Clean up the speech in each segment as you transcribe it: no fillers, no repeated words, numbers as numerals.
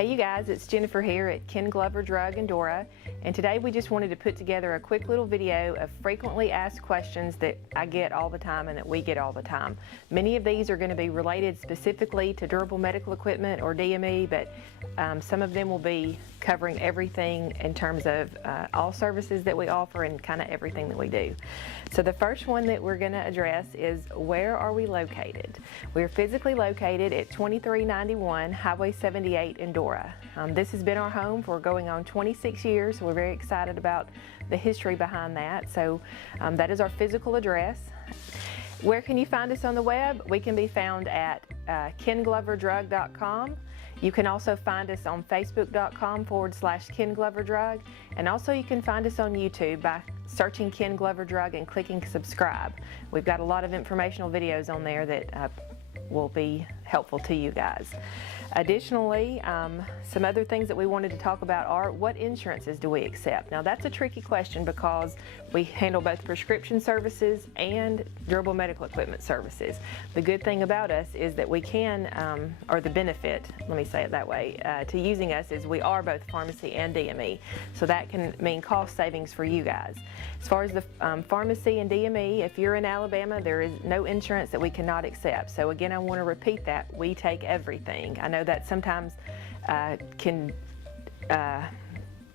Hey you guys, it's Jennifer here at Ken Glover Drug in Dora, and today we just wanted to put together a quick little video of frequently asked questions that I get all the time and that we get all the time. Many of these are going to be related specifically to durable medical equipment or DME, but some of them will be covering everything in terms of all services that we offer and kind of everything that we do. So the first one that we're going to address is, where are we located? We're physically located at 2391 Highway 78 in Dora. This has been our home for going on 26 years, so we're very excited about the history behind that. So that is our physical address. Where can you find us on the web? We can be found at kengloverdrug.com. You can also find us on facebook.com/KenGloverDrug, and also you can find us on YouTube by searching Ken Glover Drug and clicking subscribe. We've got a lot of informational videos on there that will be helpful to you guys. Additionally, some other things that we wanted to talk about are, what insurances do we accept? Now that's a tricky question because we handle both prescription services and durable medical equipment services. The good thing about us is that we can, or the benefit, let me say it that way, to using us is we are both pharmacy and DME. So that can mean cost savings for you guys. As far as the pharmacy and DME, if you're in Alabama, there is no insurance that we cannot accept. So again, I want to repeat that. We take everything. I know that sometimes can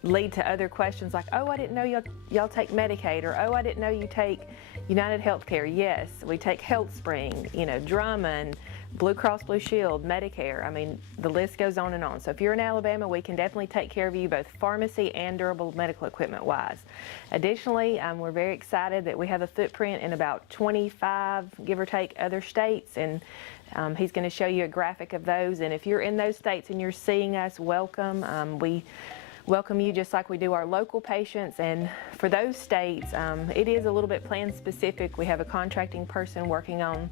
lead to other questions like, oh, I didn't know y'all take Medicaid, or oh, I didn't know you take United Healthcare. Yes, we take HealthSpring, Drummond, Blue Cross Blue Shield, Medicare. I mean, the list goes on and on. So if you're in Alabama, we can definitely take care of you both pharmacy and durable medical equipment wise. Additionally, we're very excited that we have a footprint in about 25, give or take, other states, and he's going to show you a graphic of those. And if you're in those states and you're seeing us, welcome. We welcome you just like we do our local patients. And for those states, it is a little bit plan specific. We have a contracting person working on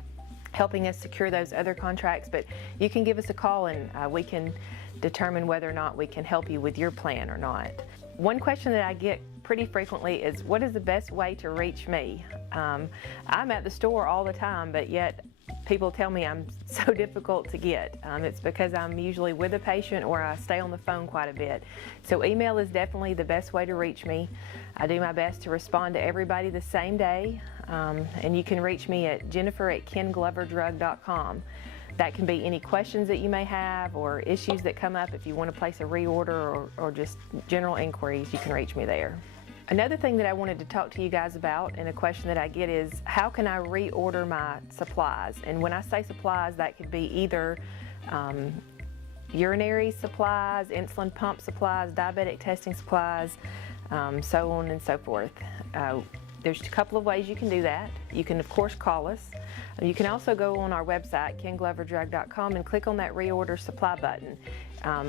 helping us secure those other contracts, but you can give us a call and we can determine whether or not we can help you with your plan or not. One question that I get pretty frequently is, what is the best way to reach me? I'm at the store all the time, but yet people tell me I'm so difficult to get. It's because I'm usually with a patient or I stay on the phone quite a bit. So email is definitely the best way to reach me. I do my best to respond to everybody the same day, and you can reach me at jennifer@kengloverdrug.com. That can be any questions that you may have or issues that come up. If you want to place a reorder or just general inquiries, you can reach me there. Another thing that I wanted to talk to you guys about, and a question that I get, is how can I reorder my supplies? And when I say supplies, that could be either urinary supplies, insulin pump supplies, diabetic testing supplies, so on and so forth. There's a couple of ways you can do that. You can, of course, call us. You can also go on our website, kengloverdrug.com, and click on that reorder supply button.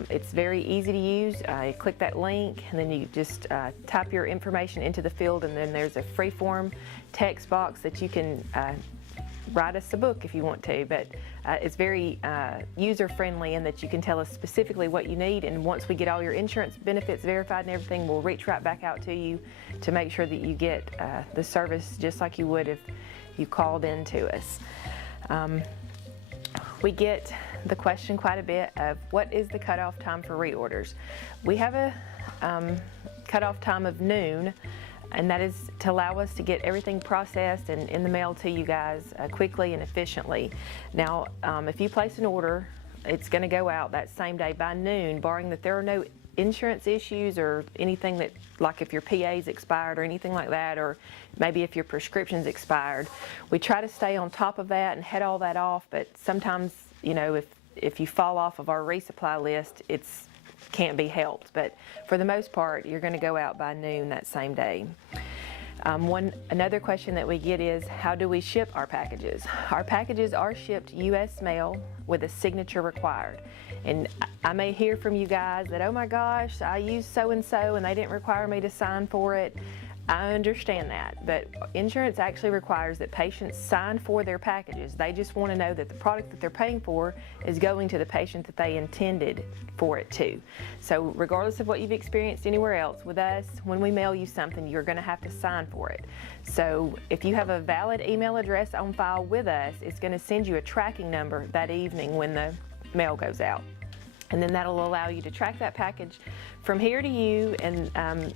It's very easy to use. You click that link, and then you just type your information into the field, and then there's a free-form text box that you can write us a book if you want to, but it's very user-friendly in that you can tell us specifically what you need, and once we get all your insurance benefits verified and everything, we'll reach right back out to you to make sure that you get the service just like you would if you called in to us. We get the question quite a bit of, what is the cutoff time for reorders? We have a cutoff time of noon, and that is to allow us to get everything processed and in the mail to you guys quickly and efficiently. Now, if you place an order, it's going to go out that same day by noon, barring that there are no insurance issues or anything that, like if your PA's expired or anything like that, or maybe if your prescription's expired. We try to stay on top of that and head all that off, but sometimes, if you fall off of our resupply list, it's can't be helped, but for the most part, you're going to go out by noon that same day. Another question that we get is, how do we ship our packages? Our packages are shipped U.S. mail with a signature required. And I may hear from you guys that, oh my gosh, I used so-and-so and they didn't require me to sign for it. I understand that, but insurance actually requires that patients sign for their packages. They just want to know that the product that they're paying for is going to the patient that they intended for it to. So regardless of what you've experienced anywhere else, with us, when we mail you something, you're going to have to sign for it. So if you have a valid email address on file with us, it's going to send you a tracking number that evening when the mail goes out. And then that'll allow you to track that package from here to you, and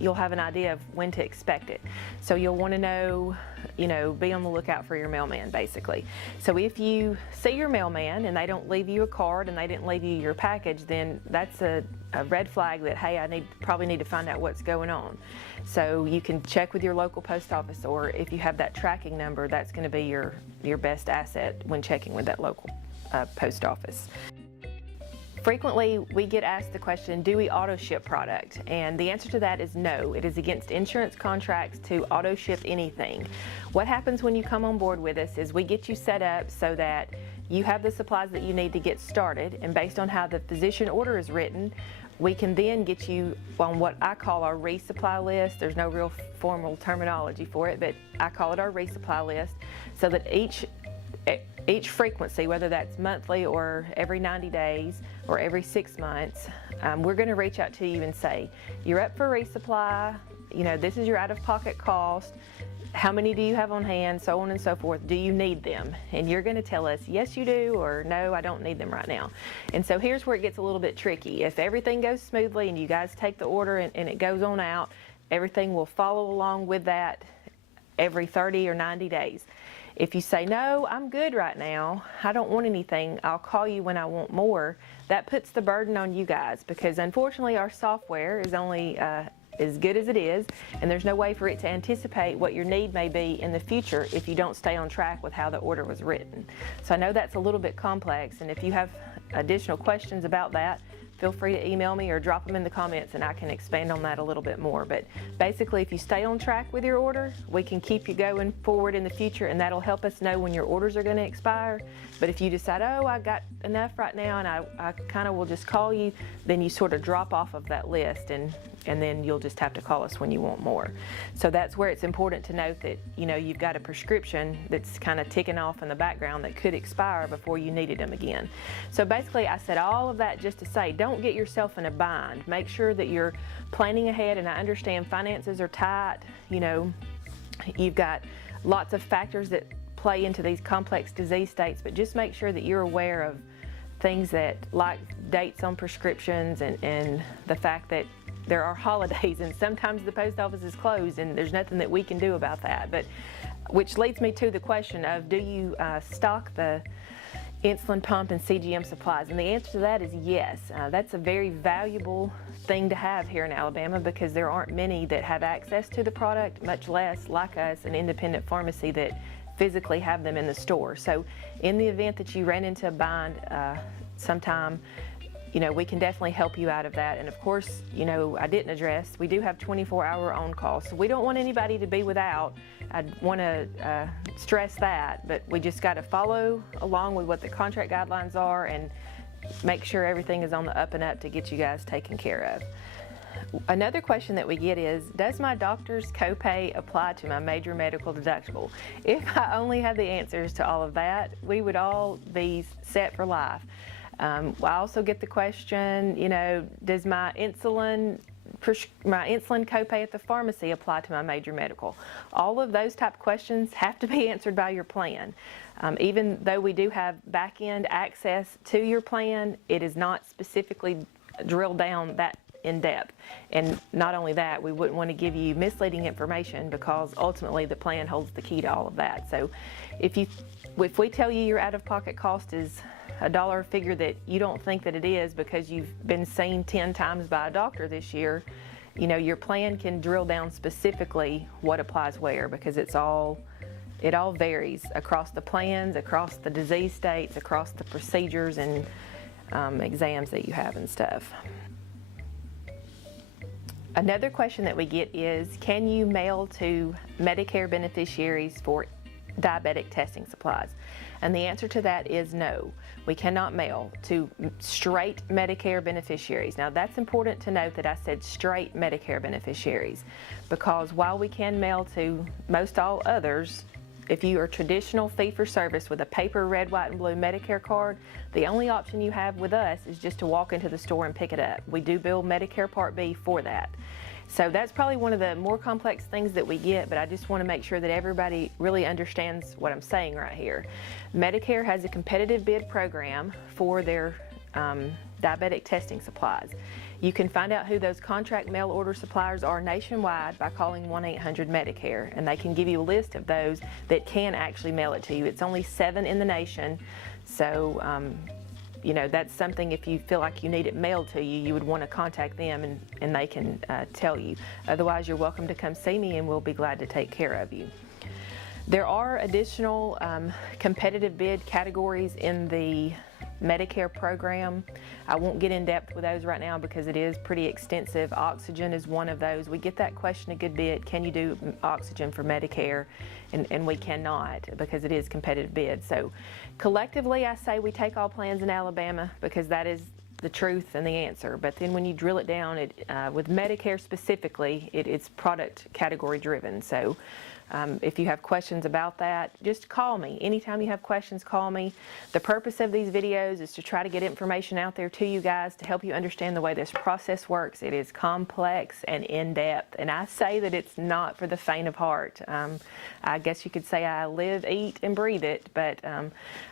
you'll have an idea of when to expect it. So you'll want to know, be on the lookout for your mailman, basically. So if you see your mailman and they don't leave you a card and they didn't leave you your package, then that's a red flag that, hey, I probably need to find out what's going on. So you can check with your local post office, or if you have that tracking number, that's going to be your best asset when checking with that local post office. Frequently, we get asked the question, do we auto ship product? And the answer to that is no. It is against insurance contracts to auto ship anything. What happens when you come on board with us is we get you set up so that you have the supplies that you need to get started, and based on how the physician order is written, we can then get you on what I call our resupply list. There's no real formal terminology for it, but I call it our resupply list, so that each frequency, whether that's monthly or every 90 days or every 6 months, we're going to reach out to you and say, you're up for resupply, this is your out-of-pocket cost, how many do you have on hand, so on and so forth, do you need them? And you're going to tell us, yes you do, or no, I don't need them right now. And so here's where it gets a little bit tricky. If everything goes smoothly and you guys take the order and it goes on out, everything will follow along with that every 30 or 90 days. If you say, no, I'm good right now, I don't want anything, I'll call you when I want more, that puts the burden on you guys, because unfortunately our software is only as good as it is, and there's no way for it to anticipate what your need may be in the future if you don't stay on track with how the order was written. So I know that's a little bit complex, and if you have additional questions about that, feel free to email me or drop them in the comments and I can expand on that a little bit more. But basically, if you stay on track with your order, we can keep you going forward in the future, and that'll help us know when your orders are going to expire. But if you decide, oh, I got enough right now and I kind of will just call you, then you sort of drop off of that list, and then you'll just have to call us when you want more. So that's where it's important to note that you've got a prescription that's kind of ticking off in the background that could expire before you needed them again. So basically, I said all of that just to say, don't get yourself in a bind. Make sure that you're planning ahead, and I understand finances are tight. You've got lots of factors that play into these complex disease states, but just make sure that you're aware of things that, like dates on prescriptions, and the fact that there are holidays and sometimes the post office is closed and there's nothing that we can do about that. But which leads me to the question of, do you stock the insulin pump and CGM supplies? And the answer to that is yes. That's a very valuable thing to have here in Alabama, because there aren't many that have access to the product, much less, like us, an independent pharmacy that physically have them in the store. So in the event that you ran into a bind sometime, we can definitely help you out of that. And of course, I didn't address, we do have 24-hour on call, so we don't want anybody to be without. I'd want to stress that, but we just got to follow along with what the contract guidelines are and make sure everything is on the up and up to get you guys taken care of. Another question that we get is, does my doctor's copay apply to my major medical deductible? If I only had the answers to all of that, we would all be set for life. I also get the question, does my insulin copay at the pharmacy apply to my major medical? All of those type of questions have to be answered by your plan. Even though we do have back-end access to your plan, it is not specifically drilled down that in depth. And not only that, we wouldn't want to give you misleading information, because ultimately the plan holds the key to all of that. So if we tell you your out-of-pocket cost is a dollar figure that you don't think that it is because you've been seen 10 times by a doctor this year, your plan can drill down specifically what applies where, because it all varies across the plans, across the disease states, across the procedures and exams that you have and stuff. Another question that we get is, can you mail to Medicare beneficiaries for diabetic testing supplies? And the answer to that is no. We cannot mail to straight Medicare beneficiaries. Now that's important to note that I said straight Medicare beneficiaries, because while we can mail to most all others, if you are traditional fee-for-service with a paper red, white, and blue Medicare card, the only option you have with us is just to walk into the store and pick it up. We do bill Medicare Part B for that. So that's probably one of the more complex things that we get, but I just want to make sure that everybody really understands what I'm saying right here. Medicare has a competitive bid program for their diabetic testing supplies. You can find out who those contract mail order suppliers are nationwide by calling 1-800-MEDICARE, and they can give you a list of those that can actually mail it to you. It's only 7 in the nation, so you know, that's something, if you feel like you need it mailed to you, you would want to contact them and they can tell you. Otherwise, you're welcome to come see me and we'll be glad to take care of you. There are additional competitive bid categories in the Medicare program. I won't get in depth with those right now because it is pretty extensive. Oxygen is one of those. We get that question a good bit. Can you do oxygen for Medicare? And we cannot because it is competitive bid. So collectively, I say we take all plans in Alabama because that is the truth and the answer. But then when you drill it down, with Medicare specifically, it's product category driven. So if you have questions about that, just call me. Anytime you have questions, call me. The purpose of these videos is to try to get information out there to you guys to help you understand the way this process works. It is complex and in-depth, and I say that it's not for the faint of heart. I guess you could say I live, eat, and breathe it, but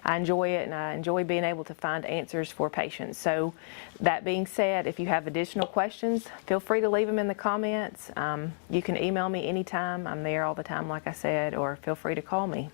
I enjoy it, and I enjoy being able to find answers for patients. So that being said, if you have additional questions, feel free to leave them in the comments. You can email me anytime. I'm there all the time, like I said, or feel free to call me.